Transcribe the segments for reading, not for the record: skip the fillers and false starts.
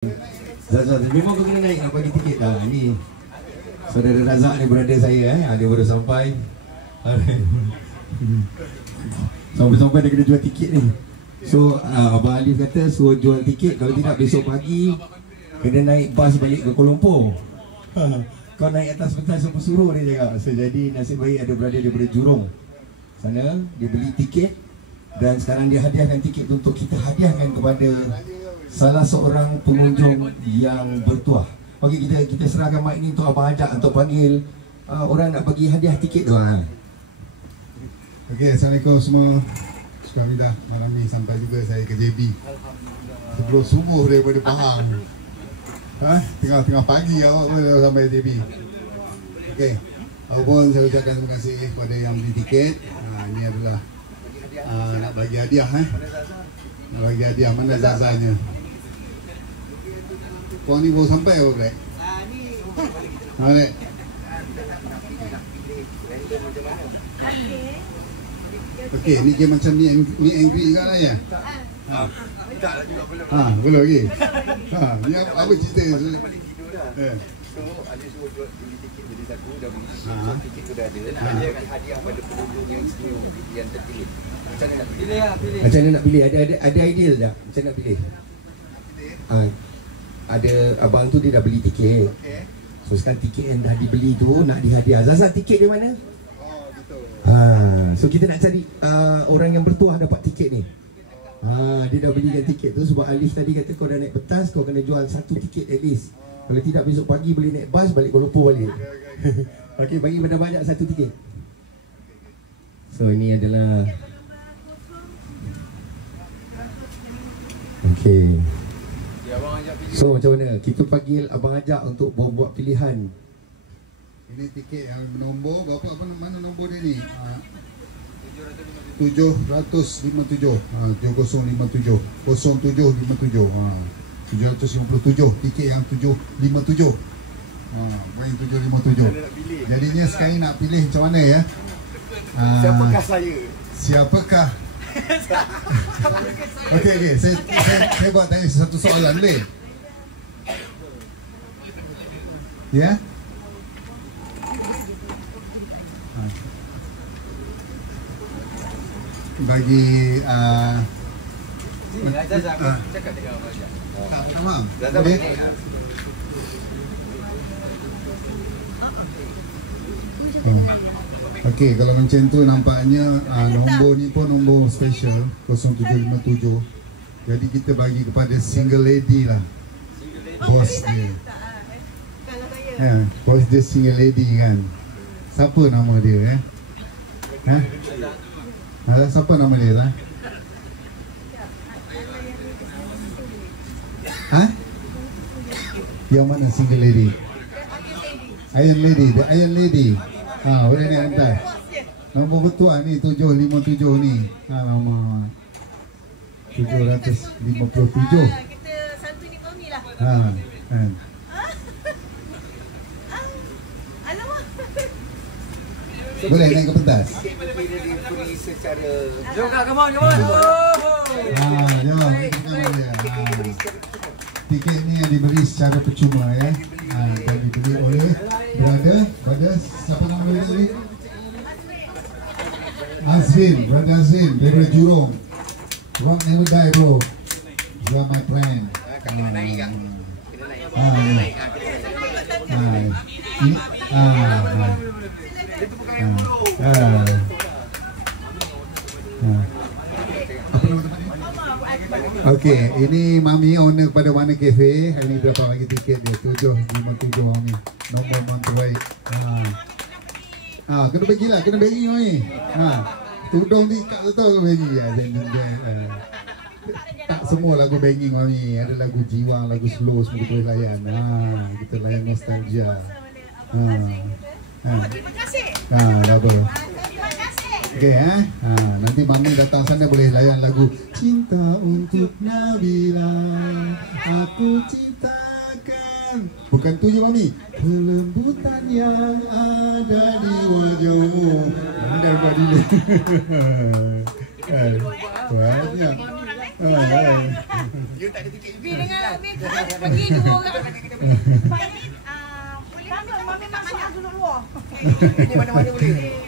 Zazah, memang kau kena naik nak bagi tiket dah. Ni saudara Razak ni, brother saya dia baru sampai. Sampai-sampai dia kena jual tiket ni. So Abang Alif kata suruh jual tiket, kalau tidak besok pagi kena naik bas balik ke Kuala Lumpur. Kau naik atas pentas apa suruh, dia cakap. So jadi nasib baik ada brother daripada Jurong sana, dia beli tiket dan sekarang dia hadiahkan tiket untuk kita hadiahkan kepada salah seorang pengunjung yang bertuah. Okey, kita serahkan mic ni untuk Abang Ajak untuk panggil orang nak bagi hadiah tiket tu. Okey, Assalamualaikum semua. Syukur-Alhamdulillah malam ni sampai juga saya ke JB. Sebelum subuh daripada Pahang. Tengah-tengah pagi awak dah sampai JB. Okey. Apapun saya ucapkan terima kasih kepada yang beli tiket. Ini adalah nak bagi hadiah Nak bagi hadiah, mana Zazanya? Kau ni baru sampai apa, Greg? Greg. Okey, ni game macam ni angry juga lah ya? Tak lah juga belum. Belum lagi? Ni apa cerita? So, ada suruh jual beli tiket jadi satu, dah beli tiket tu dah ada. Nak hadiahkan hadiah pada pengunjung yang istimewa, yang terpilih. Macam mana nak pilih? Macam mana nak pilih? Ada idea tak? Macam nak pilih? Ada abang tu dia dah beli tiket. So sekarang tiket yang dah dibeli tu nak dihadiah. Zazah, tiket di mana? So kita nak cari orang yang bertuah dapat tiket ni. Dia dah belikan tiket tu sebab Alif tadi kata kau dah naik pentas, kau kena jual satu tiket at least. Kalau tidak besok pagi boleh naik bas balik Kuala Lumpur balik. Okey, bagi pada banyak satu tiket. So ini adalah okey. So macam mana? Kita panggil Abang Ajak untuk buat pilihan. Ini tiket yang nombor berapa? Mana nombor dia ni? 757. 7057. 0757. 757. Tiket yang 757. Main 757. Jadinya sekarang nak pilih macam mana ya? Siapakah saya? Siapakah? Okey. Saya buat tanya satu soalan boleh? Ya? Bagi cakap dengan Abang Ajak. tak faham. Boleh? Okey, kalau macam tu nampaknya nombor ni pun nombor special 0757. Jadi kita bagi kepada single lady lah. Bos dia. Bos dia single lady kan. Siapa nama dia siapa nama dia lah? Yang mana single lady? Iron Lady. The Iron Lady. Boleh ni hantar. Nombor betul ni 757 ni. Nama 757. Kita santuni kami lah. Alamak. Boleh naik ke pentas? Diberi secara... Jom kak, come on. Jom. Tiket ni yang diberi secara percuma ya. Dan diberi oleh brother siapa nama dia tadi? Brother Azrin daripada Jurong. Rock never die bro. You are my friend. Kena naik kan? Okey, ini Mami owner kepada Mana Cafe. Hari ni berapa lagi tiket dia? 757 Mami. Nombor terbaik. Kena bagilah, kena bagi Mami. Tudung ni kat tu bagi. Tak semua lagu banging Mami. Ada lagu jiwa, lagu slow semua kita boleh layan. Kita layan nostalgia. Terima kasih. Dah apa? Terima kasih. Okey nanti Mami datang sana boleh layan lagu Cinta Untuk Nabila Aku Cintakan. Bukan tu je Mami. Kelembutan yang ada di wajahmu. Ada buat dulu. Banyak. You tak ada tiket Bi dengan Umi pergi 2 orang. Pak Yin, boleh Mami masuk dulu luar. Ini mana-mana boleh.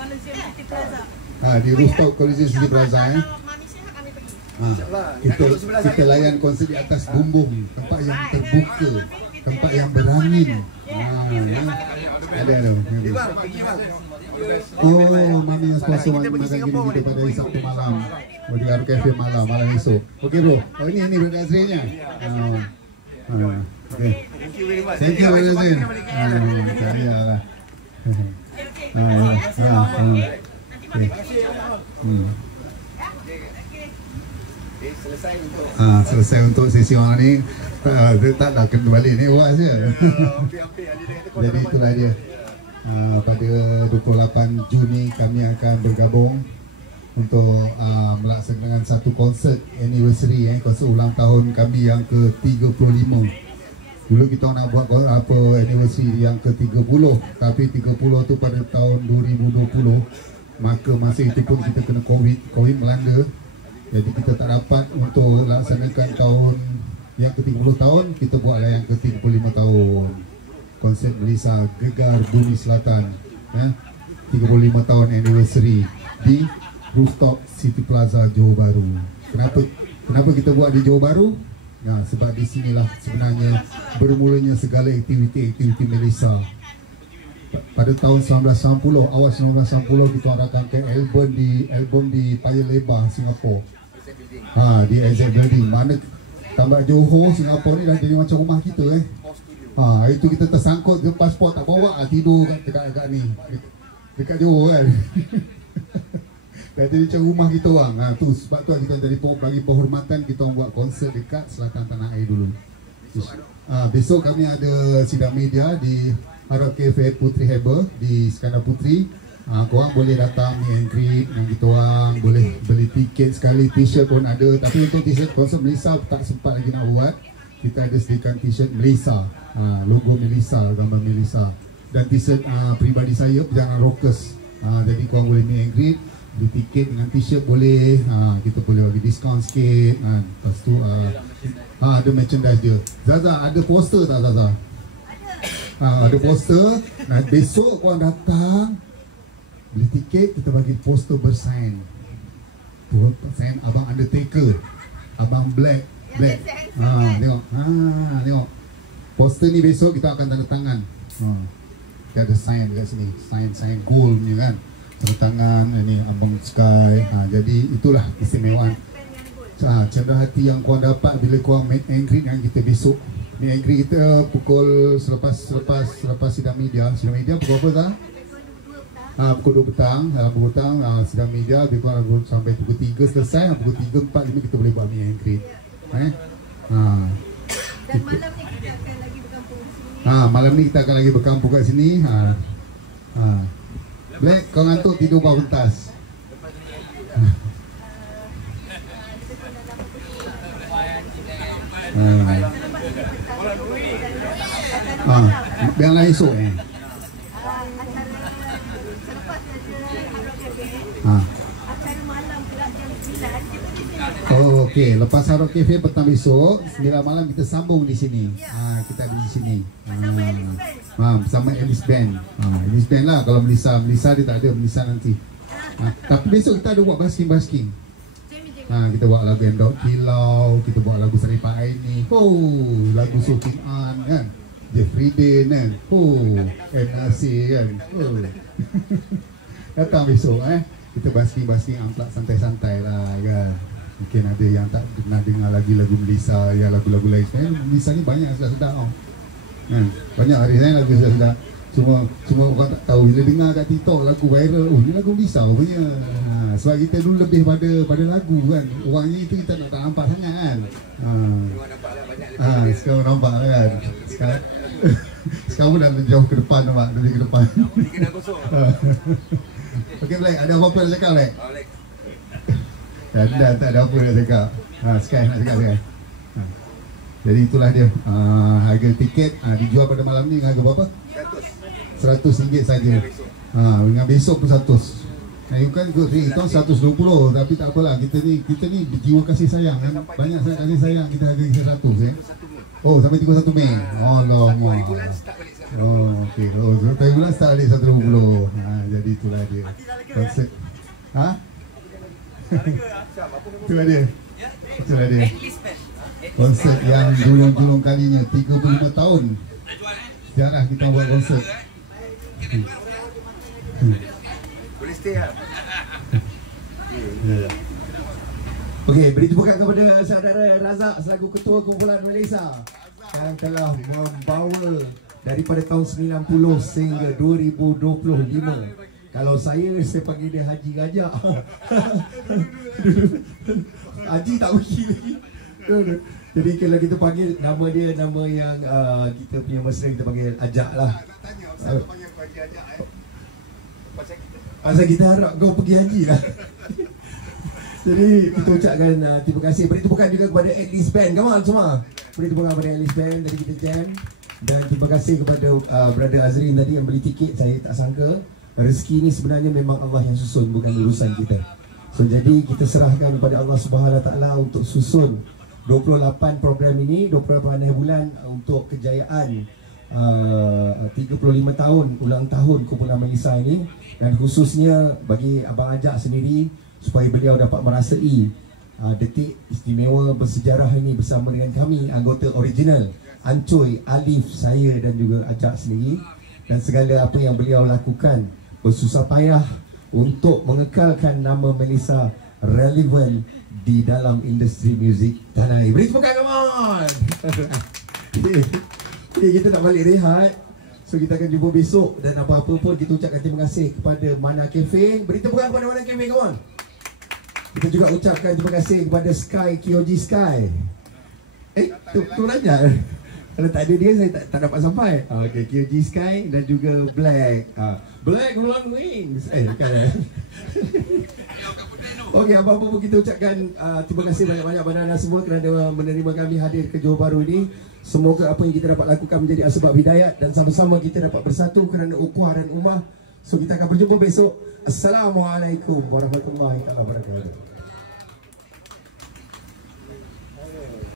Coliseum City Plaza. Di rooftop Coliseum City Plaza Kalau Mami sihat kami pergi. Kita layan konsert di atas bumbung, tempat yang terbuka, tempat yang berangin. Ada. Pergi bang. Oh, Mami yang sponsor makan gini kita pada Sabtu malam. Di Aro Cafe malam esok. Okey bro. Oh ini Brother Azrinya. Okay. Thank you very much. Iyalah. Selesai untuk sesi orang ni. Tak dah kena balik ni buat saja. Jadi itulah dia. Pada 28 Juni kami akan bergabung untuk melaksanakan satu konsert anniversary, konsert ulang tahun kami yang ke-35. Dulu kita nak buat anniversary yang ke-30, tapi 30 tu pada tahun 2020. Maka masa itu pun kita kena COVID melanda. Jadi kita tak dapat untuk laksanakan tahun yang ke-30 tahun, kita buatlah yang ke-35 tahun. Konsert Melissa Gegar Bumi Selatan, 35 tahun anniversary di rooftop City Plaza Johor Bahru. Kenapa kita buat di Johor Bahru? Sebab di sinilah sebenarnya bermulanya segala aktiviti Melissa. Pada tahun 1990, awal 1990 kita adakan ke album di Paya Lebar, Singapura. Di AZ Building. Mana tambah Johor, Singapura ni dah jadi macam rumah kita. Itu kita tersangkut ke pasport tak bawa, tidur dekat ni, dekat Johor kan. Dah jadi macam rumah kita orang. Tu sebab tu kita dari bagi penghormatan kita buat konsert dekat Selatan Tanah Air dulu. Besok kami ada sidang media di Aro Cafe Putri Heber di Skandar Putri. Korang boleh datang meet and greet dengan kita orang, boleh beli tiket sekali, t-shirt pun ada. Tapi untuk t-shirt konsert Melissa tak sempat lagi nak buat. Kita ada sediakan t-shirt Melissa, logo Melissa, gambar Melissa. Dan t-shirt peribadi saya, Perjalanan Rockers. Jadi korang boleh meet and greet, beli tiket dengan t-shirt boleh. Kita boleh bagi diskaun sikit. Lepas tu ada merchandise dia. Zaza, ada poster tak Zaza? Ada poster. Besok korang datang, beli tiket, kita bagi poster bersign. Sign Abang Undertaker, Abang Black. Tengok. Tengok. Poster ni besok kita akan tanda tangan. Kita ada sign dekat sini. Sign gold ni kan. Tanda tangan ini Abang Sky. Jadi itulah istimewaan. Cendera hati yang korang dapat bila korang meet and greet dengan kita besok. Meet and greet kita pukul selepas sidang media. Sidang media pukul apa tak? Pukul 2 petang. Pukul petang sidang media lebih kurang sampai pukul 3 selesai. Pukul 3.45 kita boleh buat meet and greet. Dan malam ni kita akan lagi berkampung di sini. Malam ni kita akan lagi berkampung kat sini. Black, kau ngantuk tidur bawah pentas. Biarlah esok acara malam pula jam 9. Oh okey, lepas Aro Cafe petang besok 9 malam kita sambung di sini. Kita ada di sini. Bersama Alice Band. Alice Band lah. Kalau Melissa dia tak ada, Melissa nanti. Tapi besok kita ada buat basking. Kita buat lagu Endok Kilau, kita buat lagu Saripah Aini. Lagu Soking An kan. Jeffrey Dean kan. NRC kan. Datang besok kita basking amplak santai-santai lah kan. Mungkin ada yang tak pernah dengar lagi lagu Melissa, ya lagu-lagu lain. Sebenarnya Melissa ni banyak sedap-sedap banyak hari saya lagu sedap-sedap. Cuma orang tak tahu. Bila dengar kat TikTok lagu viral, ni lagu Melissa punya. Sebab kita dulu lebih pada lagu kan. Orangnya itu kita tak nampak sangat kan. Sekarang nampak kan. Sekarang pun dah jauh ke depan nampak. Lebih ke depan. Kena kosong. Okey Black, ada apa-apa nak cakap Black? Tak ada apa nak cakap. Sky nak cakap Sky. Jadi itulah dia. Harga tiket dijual pada malam ni dengan harga berapa? RM100 saja. Dengan besok pun 100. Yukan ikut itu 120, tapi tak apalah, kita ni jiwa kasih sayang kan. Banyak sangat kasih sayang, kita hargai 100 Oh, sampai 31 Mei. Alamak. Oh, okey. Oh, sampai bulan start balik 120. Jadi itulah dia. Konsep. Itulah dia. Itulah dia. Konsep yang julung-julung kalinya 35 tahun. Sejarah kita buat konsep. Boleh stay lah. Okey, beri tepukan kepada saudara Razak selaku Ketua Kumpulan Malaysia yang telah membawa daripada tahun 90 sehingga 2025. Kalau saya panggil dia Haji Gajak. Haji tak pergi lagi. Jadi kalau kita panggil nama dia, nama yang kita punya mesra, kita panggil Ajak lah. Nak tanya, Ustaz panggil aku Haji Ajak Pasal kita harap kau pergi haji lah. Jadi kita ucapkan terima kasih. Beri tepukan juga kepada Atlas Band. Come on semua. Beri tepukan kepada Atlas Band. Tadi kita jam. Dan terima kasih kepada Brother Azrin tadi yang beli tiket. Saya tak sangka rezeki ni sebenarnya memang Allah yang susun, bukan urusan kita. So jadi kita serahkan kepada Allah Subhanahu Wa Taala untuk susun 28 program ini, 28 bulan untuk kejayaan 35 tahun ulang tahun Kumpulan Malaysia ini, dan khususnya bagi Abang Ajak sendiri supaya beliau dapat merasai detik istimewa bersejarah ini bersama dengan kami anggota original Ancoy, Alif, saya dan juga Ajak sendiri, dan segala apa yang beliau lakukan bersusah payah untuk mengekalkan nama Malaysia relevan di dalam industri muzik tanah air. Beri tepukan, come on. Okay, kita nak balik rehat. So kita akan jumpa besok. Dan apa-apa pun kita ucapkan terima kasih kepada Mana Cafe. Beri tepukan kepada Mana Cafe, come on. Kita juga ucapkan terima kasih kepada Sky, KOG Sky. Tu nanya. Kalau tak ada dia, saya tak dapat sampai. Okay, KOG Sky dan juga Black. Black One Wings. Bukan. Okey, apa-apa pun kita ucapkan terima kasih banyak-banyak pada anda semua kerana menerima kami hadir ke Johor Bahru ini. Semoga apa yang kita dapat lakukan menjadi asbab hidayat dan sama-sama kita dapat bersatu kerana ukhuwah dan ummah. So kita akan berjumpa besok. Assalamualaikum warahmatullahi wabarakatuh.